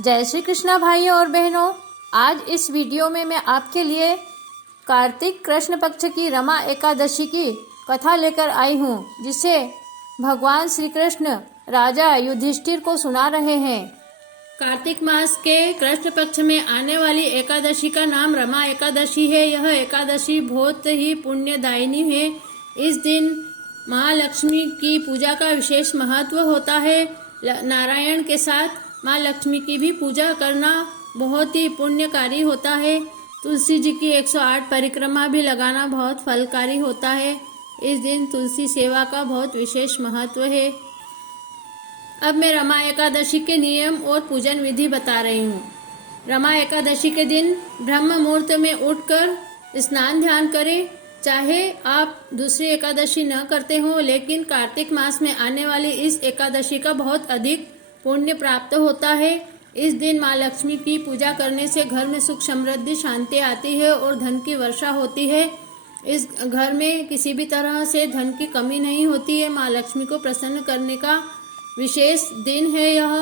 जय श्री कृष्णा भाइयों और बहनों। आज इस वीडियो में मैं आपके लिए कार्तिक कृष्ण पक्ष की रमा एकादशी की कथा लेकर आई हूँ, जिसे भगवान श्री कृष्ण राजा युधिष्ठिर को सुना रहे हैं। कार्तिक मास के कृष्ण पक्ष में आने वाली एकादशी का नाम रमा एकादशी है। यह एकादशी बहुत ही पुण्यदायिनी है। इस दिन महालक्ष्मी की पूजा का विशेष महत्व होता है। नारायण के साथ माँ लक्ष्मी की भी पूजा करना बहुत ही पुण्यकारी होता है। तुलसी जी की 108 परिक्रमा भी लगाना बहुत फलकारी होता है। इस दिन तुलसी सेवा का बहुत विशेष महत्व है। अब मैं रमा एकादशी के नियम और पूजन विधि बता रही हूँ। रमा एकादशी के दिन ब्रह्म मुहूर्त में उठकर स्नान ध्यान करें। चाहे आप दूसरी एकादशी न करते हो, लेकिन कार्तिक मास में आने वाली इस एकादशी का बहुत अधिक पुण्य प्राप्त होता है। इस दिन माँ लक्ष्मी की पूजा करने से घर में सुख समृद्धि शांति आती है और धन की वर्षा होती है। इस घर में किसी भी तरह से धन की कमी नहीं होती है। माँ लक्ष्मी को प्रसन्न करने का विशेष दिन है यह।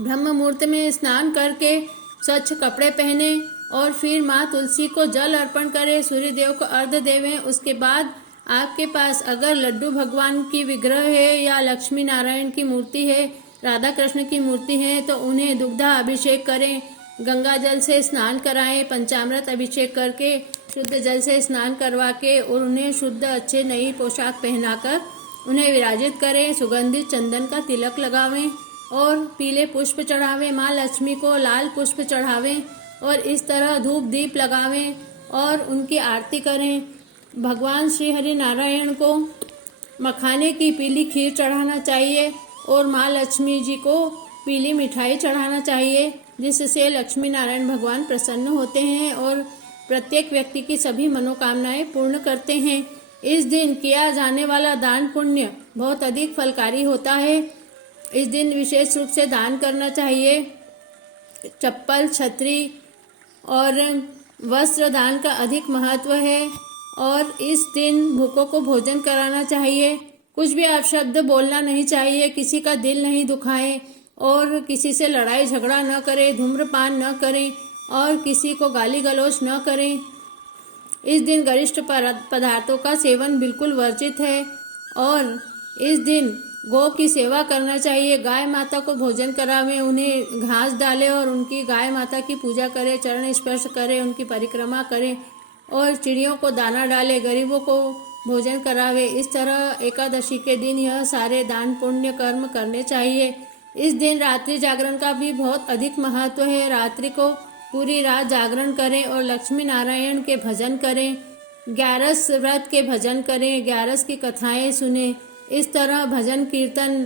ब्रह्म मुहूर्त में स्नान करके स्वच्छ कपड़े पहने और फिर माँ तुलसी को जल अर्पण करें, सूर्य देव को अर्घ्य देवें। उसके बाद आपके पास अगर लड्डू भगवान की विग्रह है या लक्ष्मी नारायण की मूर्ति है, राधा कृष्ण की मूर्ति है, तो उन्हें दुग्धा अभिषेक करें, गंगा जल से स्नान कराएं, पंचामृत अभिषेक करके शुद्ध जल से स्नान करवा के और उन्हें शुद्ध अच्छे नई पोशाक पहनाकर उन्हें विराजित करें। सुगंधित चंदन का तिलक लगावें और पीले पुष्प चढ़ावें। माँ लक्ष्मी को लाल पुष्प चढ़ावें और इस तरह धूप दीप लगावें और उनकी आरती करें। भगवान श्री हरि नारायण को मखाने की पीली खीर चढ़ाना चाहिए और माँ लक्ष्मी जी को पीली मिठाई चढ़ाना चाहिए, जिससे लक्ष्मी नारायण भगवान प्रसन्न होते हैं और प्रत्येक व्यक्ति की सभी मनोकामनाएं पूर्ण करते हैं। इस दिन किया जाने वाला दान पुण्य बहुत अधिक फलकारी होता है। इस दिन विशेष रूप से दान करना चाहिए। चप्पल, छतरी और वस्त्र दान का अधिक महत्व है और इस दिन भूखों को भोजन कराना चाहिए। कुछ भी अपशब्द बोलना नहीं चाहिए, किसी का दिल नहीं दुखाएं और किसी से लड़ाई झगड़ा न करें, धूम्रपान न करें और किसी को गाली गलौज न करें। इस दिन गरिष्ठ पदार्थों का सेवन बिल्कुल वर्जित है और इस दिन गौ की सेवा करना चाहिए। गाय माता को भोजन करावें, उन्हें घास डालें और उनकी गाय माता की पूजा करें, चरण स्पर्श करें, उनकी परिक्रमा करें और चिड़ियों को दाना डालें, गरीबों को भोजन करावे। इस तरह एकादशी के दिन यह सारे दान पुण्य कर्म करने चाहिए। इस दिन रात्रि जागरण का भी बहुत अधिक महत्व है। रात्रि को पूरी रात जागरण करें और लक्ष्मी नारायण के भजन करें, 11 व्रत के भजन करें, 11 की कथाएं सुने। इस तरह भजन कीर्तन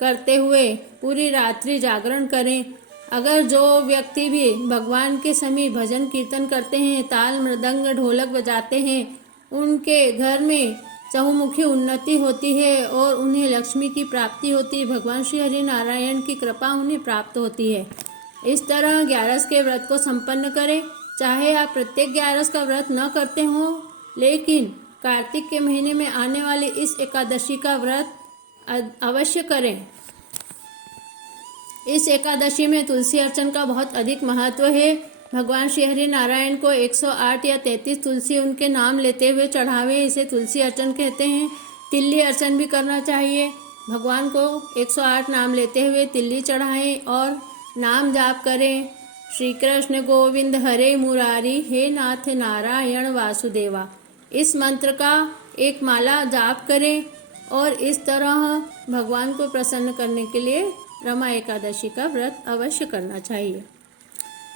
करते हुए पूरी रात्रि जागरण करें। अगर जो व्यक्ति भी भगवान के समीप भजन कीर्तन करते हैं, ताल मृदंग ढोलक बजाते हैं, उनके घर में चहुमुखी उन्नति होती है और उन्हें लक्ष्मी की प्राप्ति होती है। भगवान श्री हरि नारायण की कृपा उन्हें प्राप्त होती है। इस तरह 11 के व्रत को संपन्न करें। चाहे आप प्रत्येक 11 का व्रत न करते हो, लेकिन कार्तिक के महीने में आने वाली इस एकादशी का व्रत अवश्य करें। इस एकादशी में तुलसी अर्चन का बहुत अधिक महत्व है। भगवान श्री हरि नारायण को 108 या 33 तुलसी उनके नाम लेते हुए चढ़ावे, इसे तुलसी अर्चन कहते हैं। तिल्ली अर्चन भी करना चाहिए। भगवान को 108 नाम लेते हुए तिल्ली चढ़ाएं और नाम जाप करें। श्री कृष्ण गोविंद हरे मुरारी, हे नाथ नारायण वासुदेवा। इस मंत्र का एक माला जाप करें और इस तरह भगवान को प्रसन्न करने के लिए रमा एकादशी का व्रत अवश्य करना चाहिए।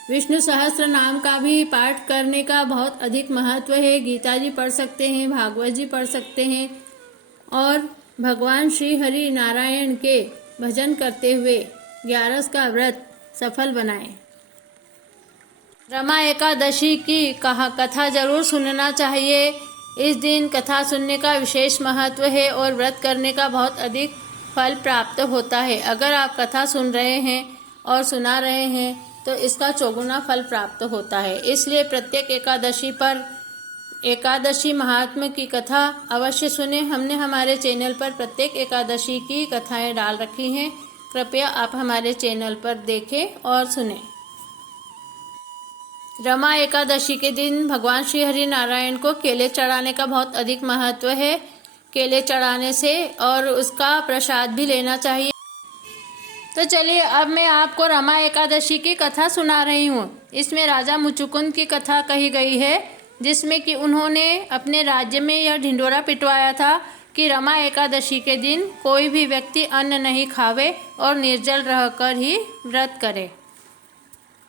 विष्णु सहस्त्र नाम का भी पाठ करने का बहुत अधिक महत्व है। गीता जी पढ़ सकते हैं, भागवत जी पढ़ सकते हैं और भगवान श्री हरि नारायण के भजन करते हुए 11 का व्रत सफल बनाएं। रमा एकादशी की कथा जरूर सुनना चाहिए। इस दिन कथा सुनने का विशेष महत्व है और व्रत करने का बहुत अधिक फल प्राप्त होता है। अगर आप कथा सुन रहे हैं और सुना रहे हैं तो इसका चौगुना फल प्राप्त होता है। इसलिए प्रत्येक एकादशी पर एकादशी महात्म्य की कथा अवश्य सुने। हमने हमारे चैनल पर प्रत्येक एकादशी की कथाएं डाल रखी हैं, कृपया आप हमारे चैनल पर देखें और सुनें। रमा एकादशी के दिन भगवान श्री हरि नारायण को केले चढ़ाने का बहुत अधिक महत्व है। केले चढ़ाने से और उसका प्रसाद भी लेना चाहिए। तो चलिए अब मैं आपको रमा एकादशी की कथा सुना रही हूँ। इसमें राजा मुचुकुंद की कथा कही गई है, जिसमें कि उन्होंने अपने राज्य में यह ढिंढोरा पिटवाया था कि रमा एकादशी के दिन कोई भी व्यक्ति अन्न नहीं खावे और निर्जल रहकर ही व्रत करे।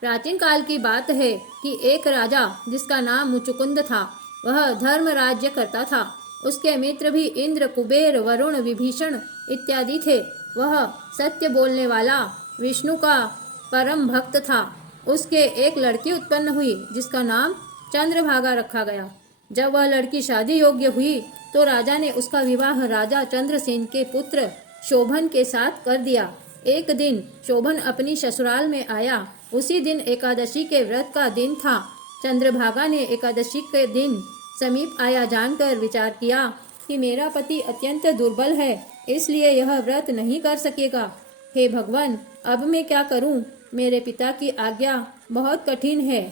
प्राचीन काल की बात है कि एक राजा जिसका नाम मुचुकुंद था, वह धर्म राज्य करता था। उसके मित्र भी इंद्र, कुबेर, वरुण, विभीषण इत्यादि थे। वह सत्य बोलने वाला विष्णु का परम भक्त था। उसके एक लड़की उत्पन्न हुई जिसका नाम चंद्रभागा रखा गया। जब वह लड़की शादी योग्य हुई तो राजा ने उसका विवाह राजा चंद्रसेन के पुत्र शोभन के साथ कर दिया। एक दिन शोभन अपनी ससुराल में आया। उसी दिन एकादशी के व्रत का दिन था। चंद्रभागा ने एकादशी के दिन समीप आया जानकर विचार किया कि मेरा पति अत्यंत दुर्बल है, इसलिए यह व्रत नहीं कर सकेगा। हे भगवान, अब मैं क्या करूं? मेरे पिता की आज्ञा बहुत कठिन है।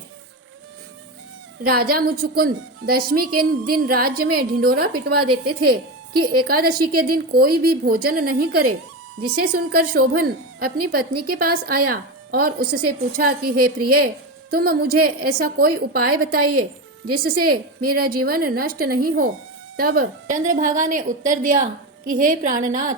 राजा मुचुकुंद दशमी के दिन राज्य में ढिंडोरा पिटवा देते थे कि एकादशी के दिन कोई भी भोजन नहीं करे, जिसे सुनकर शोभन अपनी पत्नी के पास आया और उससे पूछा कि हे प्रिय, तुम मुझे ऐसा कोई उपाय बताइए जिससे मेरा जीवन नष्ट नहीं हो। तब चंद्रभागा ने उत्तर दिया कि हे प्राणनाथ,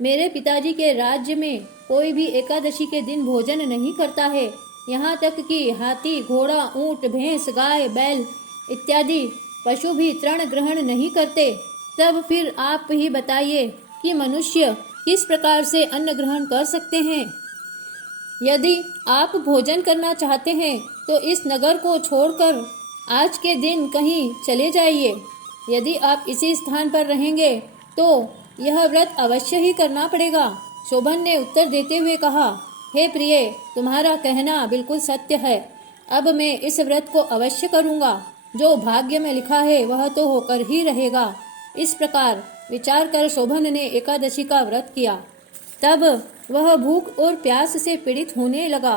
मेरे पिताजी के राज्य में कोई भी एकादशी के दिन भोजन नहीं करता है। यहाँ तक कि हाथी, घोड़ा, ऊंट, भैंस, गाय, बैल इत्यादि पशु भी तृण ग्रहण नहीं करते। तब फिर आप ही बताइए कि मनुष्य किस प्रकार से अन्न ग्रहण कर सकते हैं। यदि आप भोजन करना चाहते हैं तो इस नगर को छोड़कर आज के दिन कहीं चले जाइए। यदि आप इसी स्थान पर रहेंगे तो यह व्रत अवश्य ही करना पड़ेगा। शोभन ने उत्तर देते हुए कहा, हे प्रिय, तुम्हारा कहना बिल्कुल सत्य है। अब मैं इस व्रत को अवश्य करूँगा। जो भाग्य में लिखा है वह तो होकर ही रहेगा। इस प्रकार विचार कर शोभन ने एकादशी का व्रत किया। तब वह भूख और प्यास से पीड़ित होने लगा।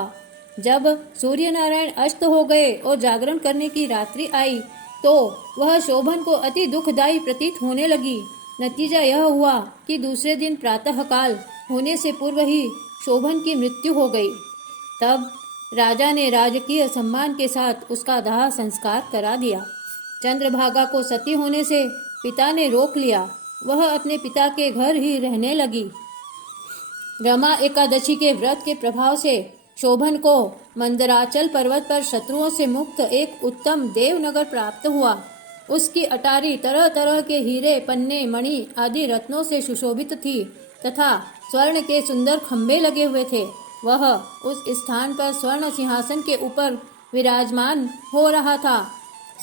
जब सूर्य नारायण अस्त हो गए और जागरण करने की रात्रि आई तो वह शोभन को अति दुखदायी प्रतीत होने लगी। नतीजा यह हुआ कि दूसरे दिन प्रातः काल होने से पूर्व ही शोभन की मृत्यु हो गई। तब राजा ने राजकीय सम्मान के साथ उसका दाह संस्कार करा दिया। चंद्रभागा को सती होने से पिता ने रोक लिया। वह अपने पिता के घर ही रहने लगी। रमा एकादशी के व्रत के प्रभाव से शोभन को मंदराचल पर्वत पर शत्रुओं से मुक्त एक उत्तम देवनगर प्राप्त हुआ। उसकी अटारी तरह तरह के हीरे, पन्ने, मणि आदि रत्नों से सुशोभित थी तथा स्वर्ण के सुंदर खंभे लगे हुए थे। वह उस स्थान पर स्वर्ण सिंहासन के ऊपर विराजमान हो रहा था।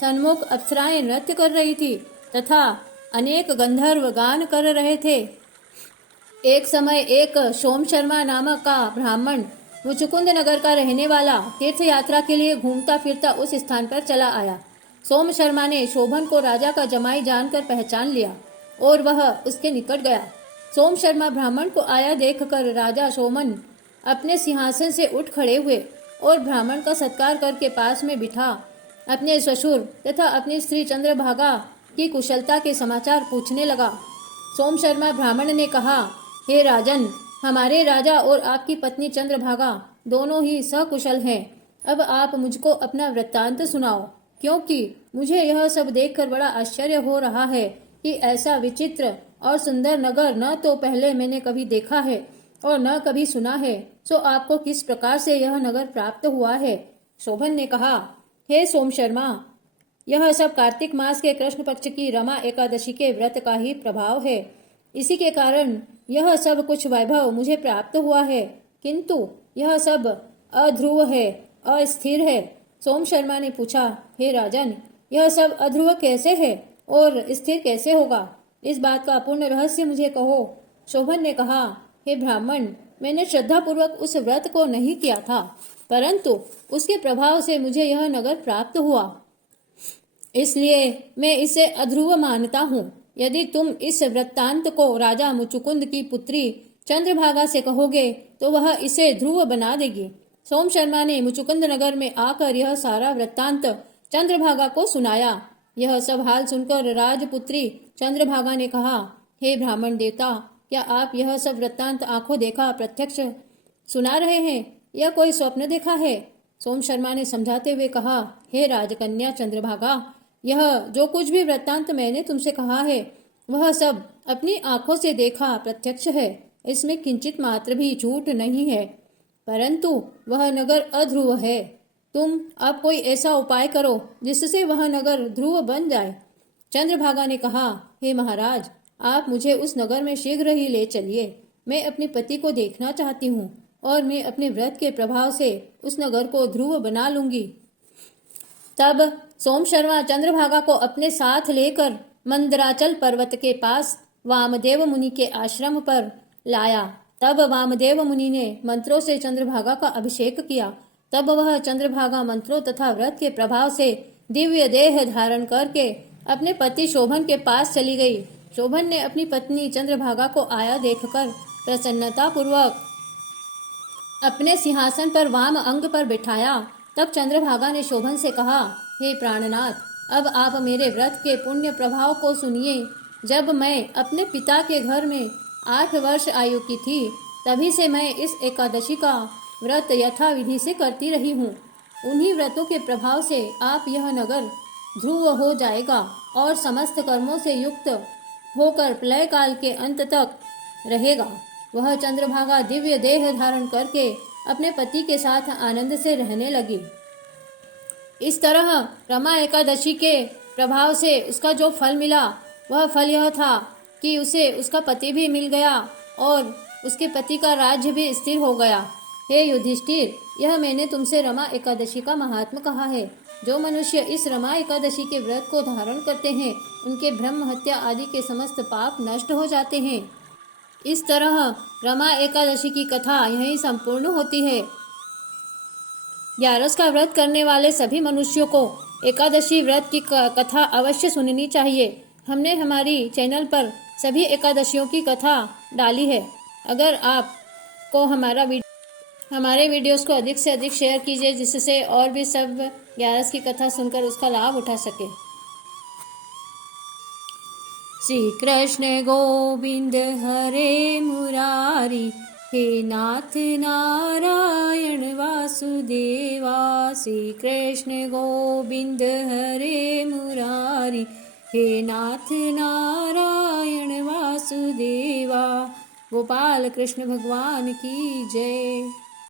सन्मुख अप्सराएं नृत्य कर रही थी तथा अनेक गंधर्व गान कर रहे थे। एक समय एक सोम शर्मा नामक का ब्राह्मण मुचुकुंद नगर का रहने वाला तीर्थ यात्रा के लिए घूमता फिरता उस स्थान पर चला आया। सोम शर्मा ने शोभन को राजा का जमाई जानकर पहचान लिया और वह उसके निकट गया। सोम शर्मा ब्राह्मण को आया देखकर राजा सोमन अपने सिंहासन से उठ खड़े हुए और ब्राह्मण का सत्कार करके पास में बिठा अपने ससुर तथा अपनी स्त्री चंद्रभागा की कुशलता के समाचार पूछने लगा। सोम शर्मा ब्राह्मण ने कहा, हे राजन, हमारे राजा और आपकी पत्नी चंद्रभागा दोनों ही सकुशल हैं। अब आप मुझको अपना वृत्तांत सुनाओ, क्योंकि मुझे यह सब देखकर बड़ा आश्चर्य हो रहा है कि ऐसा विचित्र और सुंदर नगर न तो पहले मैंने कभी देखा है और न कभी सुना है। सो आपको किस प्रकार से यह नगर प्राप्त हुआ है? शोभन ने कहा, हे सोम शर्मा, यह सब कार्तिक मास के कृष्ण पक्ष की रमा एकादशी के व्रत का ही प्रभाव है। इसी के कारण यह सब कुछ वैभव मुझे प्राप्त हुआ है, किंतु यह सब अध्रुव है, अस्थिर है। सोम शर्मा ने पूछा, हे राजन, यह सब अध्रुव कैसे है और स्थिर कैसे होगा? इस बात का पूर्ण रहस्य मुझे कहो। शोभन ने कहा, हे ब्राह्मण, मैंने श्रद्धापूर्वक उस व्रत को नहीं किया था, परंतु उसके प्रभाव से मुझे यह नगर प्राप्त हुआ, इसलिए मैं इसे अध्रुव मानता हूँ। यदि तुम इस वृत्तांत को राजा मुचुकुंद की पुत्री चंद्रभागा से कहोगे तो वह इसे ध्रुव बना देगी। सोम शर्मा ने मुचुकुंद नगर में आकर यह सारा वृत्तांत चंद्रभागा को सुनाया। यह सब हाल सुनकर राजपुत्री चंद्रभागा ने कहा, हे ब्राह्मण देवता, क्या आप यह सब वृत्तांत आंखों देखा प्रत्यक्ष सुना रहे हैं या कोई स्वप्न देखा है? सोम शर्मा ने समझाते हुए कहा, हे राजकन्या चंद्रभागा, यह जो कुछ भी वृत्तांत मैंने तुमसे कहा है वह सब अपनी आंखों से देखा प्रत्यक्ष है। इसमें किंचित मात्र भी झूठ नहीं है, परंतु वह नगर अध्रुव है। तुम अब कोई ऐसा उपाय करो जिससे वह नगर ध्रुव बन जाए। चंद्रभागा ने कहा, हे महाराज, आप मुझे उस नगर में शीघ्र ही ले चलिए। मैं अपने पति को देखना चाहती हूँ और मैं अपने व्रत के प्रभाव से उस नगर को ध्रुव बना लूंगी। तब सोम शर्मा चंद्रभागा को अपने साथ लेकर मंदराचल पर्वत के पास वामदेव मुनि के आश्रम पर लाया। तब वामदेव मुनि ने मंत्रों से चंद्रभागा का अभिषेक किया। तब वह चंद्रभागा मंत्रों तथा व्रत के प्रभाव से दिव्य देह धारण करके अपने पति शोभन के पास चली गई। शोभन ने अपनी पत्नी चंद्रभागा को आया देखकर प्रसन्नता पूर्वक अपने सिंहासन पर वाम अंग पर बिठाया। तब चंद्रभागा ने शोभन से कहा, हे प्राणनाथ, अब आप मेरे व्रत के पुण्य प्रभाव को सुनिए। जब मैं अपने पिता के घर में 8 वर्ष आयु की थी, तभी से मैं इस एकादशी का व्रत यथाविधि से करती रही हूँ। उन्हीं व्रतों के प्रभाव से आप यह नगर ध्रुव हो जाएगा और समस्त कर्मों से युक्त होकर प्रलय काल के अंत तक रहेगा। वह चंद्रभागा दिव्य देह धारण करके अपने पति के साथ आनंद से रहने लगी। इस तरह रमा एकादशी के प्रभाव से उसका जो फल मिला वह फल यह था कि उसे उसका पति भी मिल गया और उसके पति का राज्य भी स्थिर हो गया। हे युधिष्ठिर, यह मैंने तुमसे रमा एकादशी का महात्म कहा है। जो मनुष्य इस रमा एकादशी के व्रत को धारण करते हैं उनके ब्रह्म हत्या आदि के समस्त पाप नष्ट हो जाते हैं। इस तरह रमा एकादशी की कथा यहीं संपूर्ण होती है। ग्यारस का व्रत करने वाले सभी मनुष्यों को एकादशी व्रत की कथा अवश्य सुननी चाहिए। हमने हमारी चैनल पर सभी एकादशियों की कथा डाली है। अगर आपको हमारे वीडियोस को अधिक से अधिक शेयर कीजिए, जिससे और भी सब ग्यारस की कथा सुनकर उसका लाभ उठा सके। श्री कृष्ण गोविंद हरे मुरारी, हे नाथ नारायण वासुदेवा। श्री कृष्ण गोविंद हरे मुरारी, हे नाथ नारायण वासुदेवा। गोपाल कृष्ण भगवान की जय।